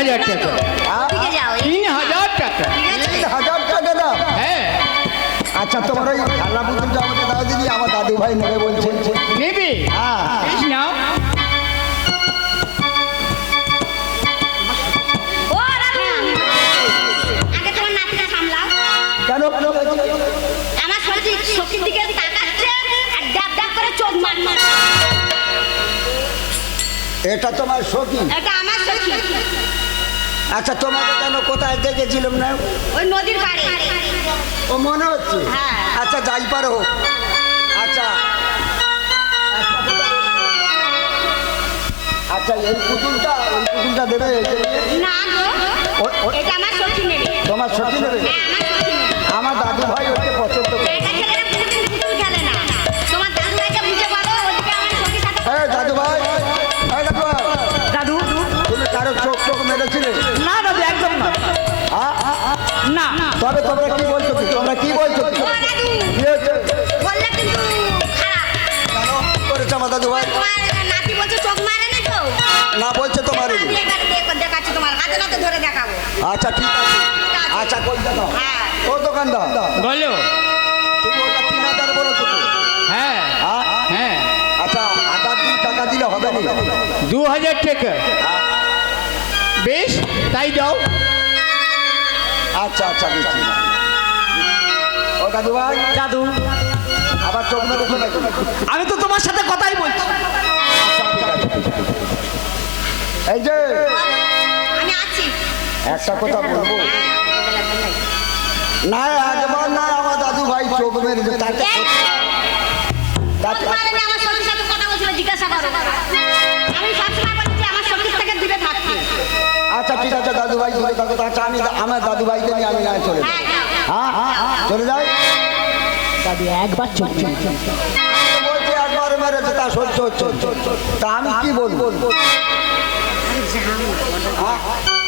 হাজার টাকা। তিন হাজার টাকা। তিন হাজার টাকা দাম হ্যাঁ। আচ্ছা তোমার ওই খেলা পুতুলটা আমাকে দাও দিদি আমার দাদু ভাই নেবে বলছেন নেবে? হ্যাঁ। নাও। কেন? আমার দিকে তাকাচ্ছে আর ডাব ডাব করে চোখ এটা তোমার সখী। এটা আমার সখী। আচ্ছা তোমাকে কেন কোথায় দেখেছিলাম না? ওই নদীর পাড়ে। ও মনে হচ্ছে? হ্যাঁ। আচ্ছা যাই পারো। আচ্ছা। আচ্ছা এই পুতুলটা ওই পুতুলটা দেবে? না এটা আমার সখী নেবে। তোমার সখী নেবে? হ্যাঁ আমার সখী নেবে। আমার দাদু ভাই ওকে পছন্দ করে। তবে তোমরা কি বলছো? তোমরা কি বলছো? কি? ও দাদু কি হয়েছে? বললে কিন্তু খারাপ। কেন? কি করেছে আমার দাদু ভাই? নাতি বলছে চোখ মারে না তো? না বলছে তোমার আমি দেখাচ্ছি তোমার। হাতে নাতে ধরে দেখাবো। আচ্ছা ঠিক আছে। আচ্ছা কই দেখো হ্যাঁ। ও দোকানদার বলো। তুমি ওটা তিন হাজার বলেছ তো। হ্যাঁ। হ্যাঁ? আচ্ছা দুই টাকা দিলে হবে না। দু হাজার টাকা। বেশ তাই দাও। আচ্ছা আচ্ছা দিচ্ছি ও দাদু ভাই দাদু। আবার চোখ মেরেছো নাকি? আমি তো তোমার সাথে কথাই বলছি। এই যে আমি আছি। একটা কথা বলব? না একবার না আমার দাদু ভাই চোখ তাতে- চোখ আমার সাথে কথা বলছিল, জিজ্ঞাসা করো। আমি সবসময় আচ্ছা ঠিক আছে দাদু ভাই দূরে থাকো আচ্ছা আমি আমার দাদু ভাইকে নিয়ে আমি না চলে যাই। হ্যাঁ, হ্যাঁ চলে যাই। দাদু একবার চলে আমি বলছি একবার মেরেছে তা সহ্য হচ্ছে তা আমি কি বলব? হ্যাঁ?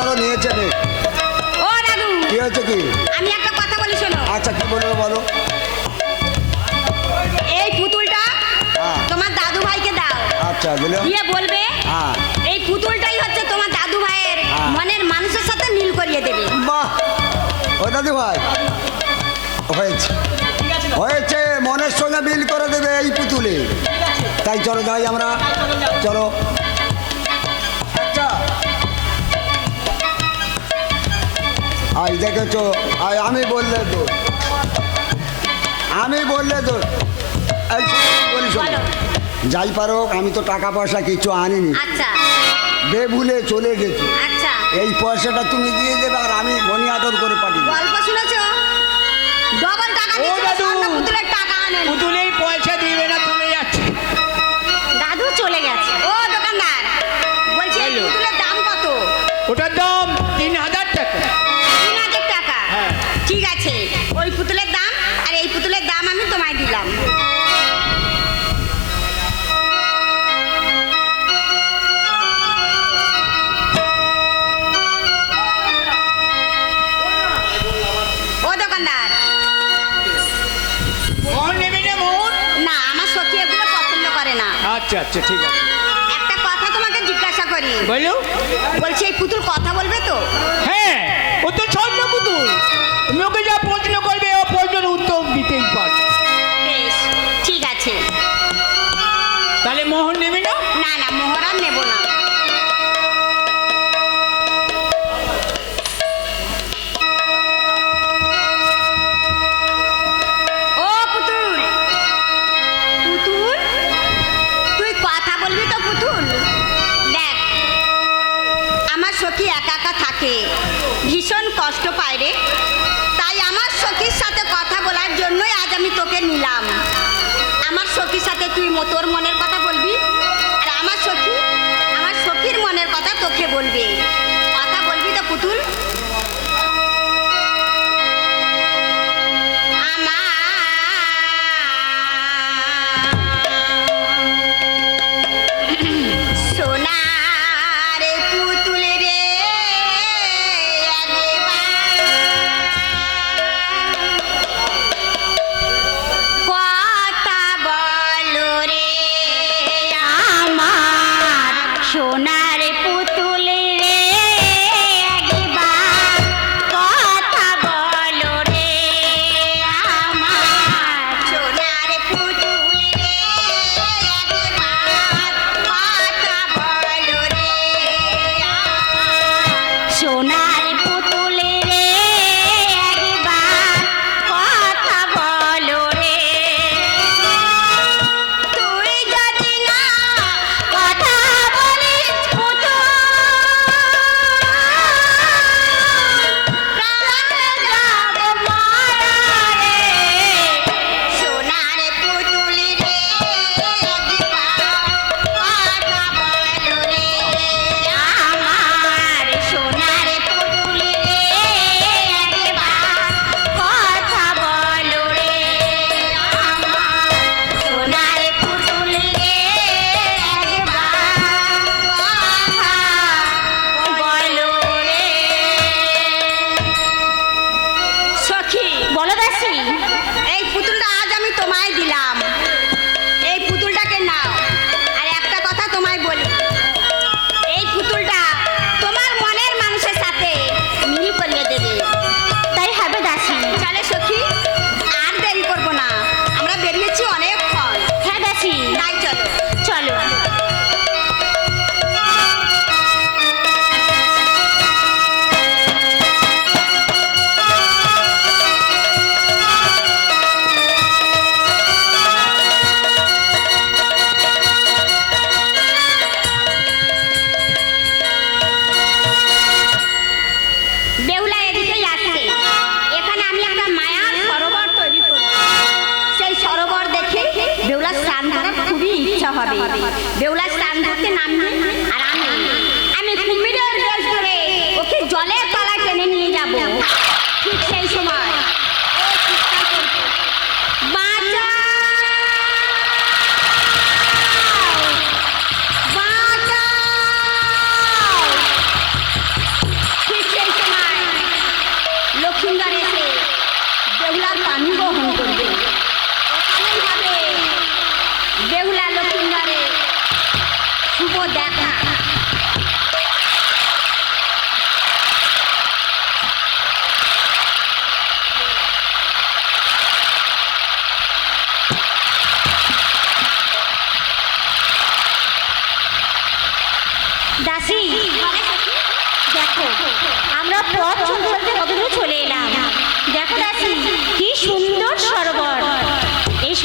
করো নিয়েছে নে। ও দাদু, কি হয়েছে কি? আমি একটা কথা বলি শোনো। আচ্ছা কি বলব বলো? এই পুতুলটা হ্যাঁ। তোমার দাদু ভাইকে দাও। আচ্ছা দিল? দিয়ে বলবে হ্যাঁ। এই পুতুলটাই হচ্ছে তোমার দাদু ভাইয়ের হ্যাঁ। মনের মানুষের সাথে মিল করিয়ে দেবে। বাহ! ও দাদু ভাই হয়েছে। হয়েছে মনের সঙ্গে বিল করে দেবে এই পুতুলে। তাই চলো যাই আমরা। চলো। আই দেখেছ? আমি বললে তো আমি বললে তো এই বলি। যাই পারো আমি তো টাকা পয়সা কিছু আনিনি। আচ্ছা। বেভুলে চলে গেছি। আচ্ছা। এই পয়সাটা তুমি দিয়ে দেবে আর আমি মনি অর্ডার করে পাঠিয়ে গল্প শুনেছ? ডবল টাকা ও দিচ্ছে দাদু। স্বর্ণ পুতুলের টাকা আনেন। পুতুলের পয়সা দিবে আচ্ছা আচ্ছা ঠিক আছে। একটা কথা তোমাকে জিজ্ঞাসা করি। বলো। বলছি এই পুতুল কথা বলবে তো? হ্যাঁ ও তো স্বর্ণ পুতুল। তুমি ওকে যা প্রশ্ন করবে ও প্রশ্নের উত্তর দিতেই পারবে। বেশ ঠিক আছে। তাহলে মোহর নেবে না? না না মোহর আর নেব না। থাকে ভীষণ কষ্ট পায় রে। তাই আমার সখীর সাথে কথা বলার জন্যই আজ আমি তোকে নিলাম। আমার সখীর সাথে তুই তোর মনের কথা বলবি, আর আমার সখী, আমার সখীর মনের কথা তোকে বলবে। কথা বলবি তো পুতুল?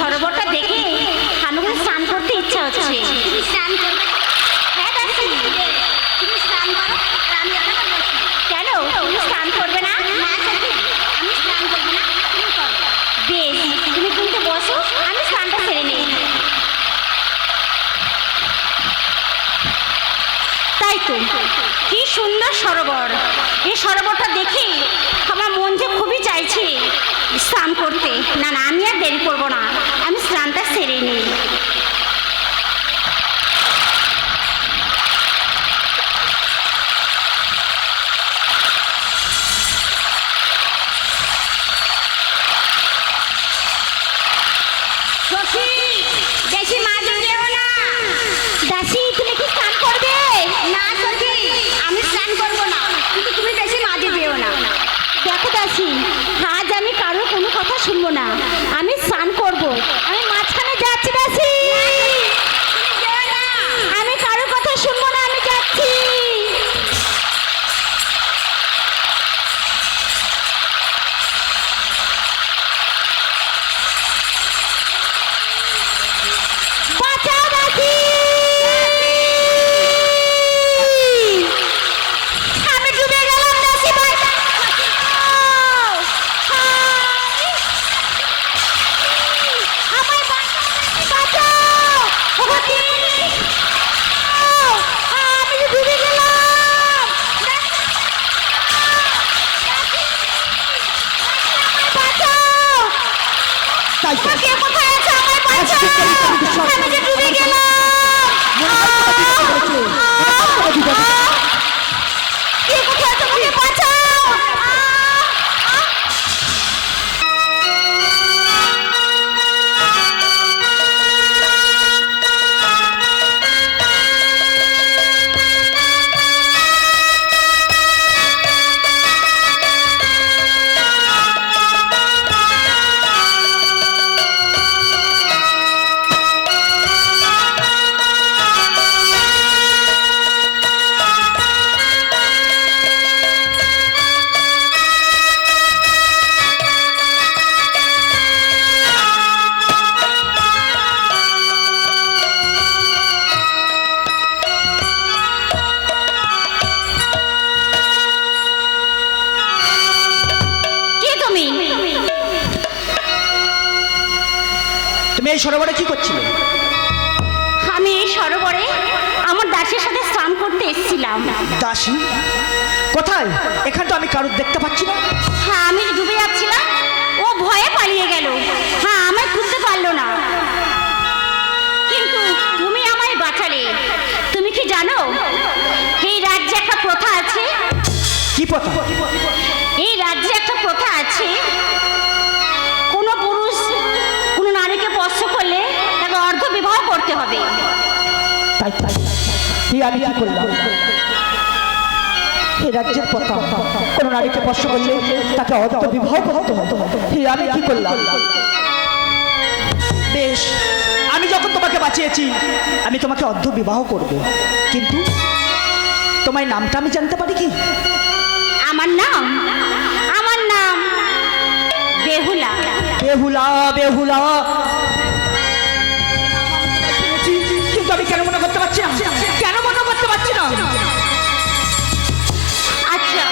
সরোবরটা দেখে আমার স্নান করতে ইচ্ছা হচ্ছে। স্নান করবে হ্যাঁ দাসী তুমি স্নান করো আর আমি রান্না করব কেন তুমি স্নান করবে না না সত্যি আমি স্নান করব না তুমি করো বেশ তুমি কিন্তু বসো আমি স্নানটা সেরে নেই তাই তো কি সুন্দর সরোবর এই সরোবরটা দেখে আমার মন যে খুবই চাইছে স্নান করতে না না আমি আর দেরি করব না আমি স্নানটা সেরে নিই সখী বেশি মাছ দিও না দাসী তুমি কি স্নান করবে না সখী আমি স্নান করব না কিন্তু তুমি বেশি মাঝে দিও না দেখো দাসী আজ আমি কারোর কোনো কথা শুনব না আমি স্নান করব আমি মাঝখানে যাচ্ছি দাসী আমি কারোর কথা শুনব না আমি যাচ্ছি বাঁচাও দাসী আমি ডুবে গেলাম দাসী বাঁচাও আমায় বাঁচাও ওকে আমি যে ডুবে গেলাম বাঁচাও তাই তো কে কোথায় আছে আমায় বাঁচাও আমি যে ডুবে গেলাম। সরোবরে কি করছিলে? আমি এই সরোবরে আমার দাসের সাথে স্নান করতে এসেছিলাম। দাসী? কোথায়? এখানে তো আমি কারোর দেখতে পাচ্ছি না। হ্যাঁ আমি ডুবে যাচ্ছিলাম। ও ভয়ে পালিয়ে গেল। হ্যাঁ আমায় তুলতে পারল না। কিন্তু তুমি আমায় বাঁচালে। তুমি কি জানো? এই রাজ্যে একটা প্রথা আছে। কি পথা এই রাজ্যে একটা প্রথা আছে। আমি কি করলাম? এই রাজ্যের কোনো নারীকে স্পর্শ করলে তাকে বিবাহ করতে হতো এই আমি কি করলাম? বেশ আমি যখন তোমাকে বাঁচিয়েছি আমি তোমাকে অর্ধ বিবাহ করব। কিন্তু তোমার নামটা আমি জানতে পারি কি? আমার নাম? আমার নাম বেহুলা। বেহুলা বেহুলা। কিন্তু আমি কেন মনে করতে পারছি না? আচ্ছা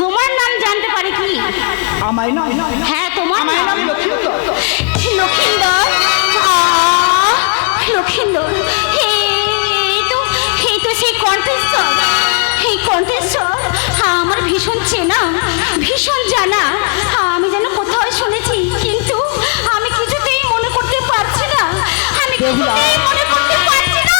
তোমার নাম জানতে পারি কি? আমায় নয় হ্যাঁ তোমার আমায় নাম লক্ষিন্দর। লক্ষিন্দর এই তো এই কণ্ঠেশ্বর আমার ভীষণ চেনা ভীষণ জানা। আমি যেন কোথাও শুনেছি কিন্তু আমি কিছুতেই মনে করতে পারছি না। আমি কিছুতেই মনে করতে পারছি না।